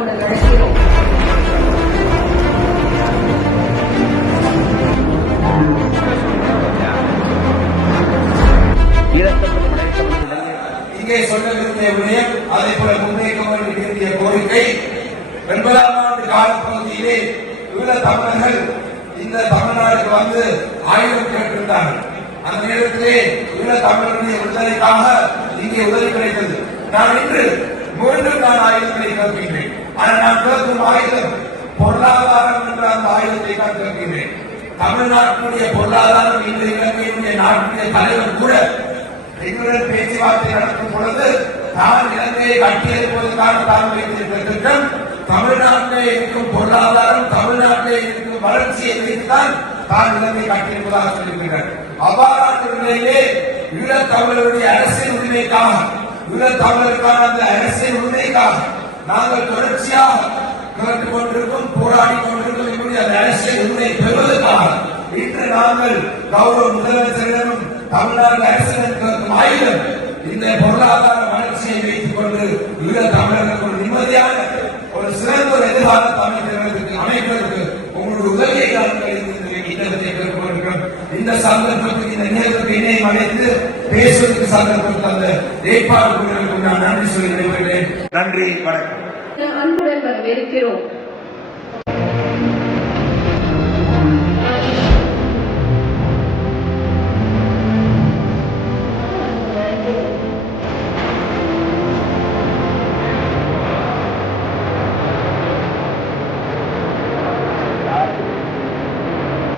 அன்புடன் அழைக்கிறோம் இங்கே சொல்ல விடயம் அதே போல முன்வைக்க வேண்டிய கோரிக்கை ஒன்பதாம் ஆண்டு காலப்பகுதியிலே உள்ள தமிழர்கள் இந்த தமிழ்நாடு வந்து ஆயுதம் கேட்டிருந்தார்கள் அந்த நேரத்திலே உள்ள தமிழர்களுடைய விடுதலைக்காக இங்கே உதவி கிடைத்தது. நான் இன்று மீண்டும் நான் ஆயுதங்களை கேட்கின்றேன் ஆனால் நான் கேட்கும் ஆயுதம் பொருளாதாரம் என்ற அந்த ஆயுதத்தை நான் தமிழ்நாட்டினுடைய பொருளாதாரம் இந்த இலங்கையினுடைய நாட்டினுடைய தலைவர் கூட எங்களுடன் பேச்சுவார்த்தை நடத்தும் பொழுது தான் இலங்கையை கட்டியிருப்பதற்கான தான் வைத்திருக்கிற திட்டம் தமிழ்நாட்டிலே இருக்கும் பொருளாதாரம் தமிழ்நாட்டிலே இருக்கும் வளர்ச்சியை வைத்துதான் தான் இலங்கை கட்டியிருப்பதாக சொல்லியிருக்கிறார். அவ்வாறான நிலையிலே ஈழத்தமிழருடைய அரசியல் உரிமைக்காக ஈழத்தமிழருக்கான அந்த அரசியல் உரிமைக்காக நாங்கள் தொடர்ச்சியாக கேட்டுக் கொண்டிருக்கும் போராடி கொண்டிருக்கும் எங்களுடைய அந்த அரசியல் பெறுவதற்காக இன்று நாங்கள் கௌரவ முதலமைச்சரிடமும் தமிழ்நாடு அரசிடம் ஆயுதம் இந்த பொருளாதார வளர்ச்சியை வைத்துக் கொண்டு ஈழ தமிழர்களுக்கு ஒரு நிம்மதியான ஒரு சிறந்த ஒரு எதிர்காலத்தை அமைக்கிறதுக்கு அமைப்பதற்கு உங்களுடைய உதவியை நாங்கள் இந்த இடத்தை இந்த சந்தர்ப்பத்துக்கு இந்த நேரத்துக்கு இணையம் அழைத்து பேசுவதற்கு சந்தர்ப்பம் தந்த ஏற்பாடு நான் நன்றி சொல்லி நன்றி வணக்கம். அன்புடன் வரவேற்கிறோம்.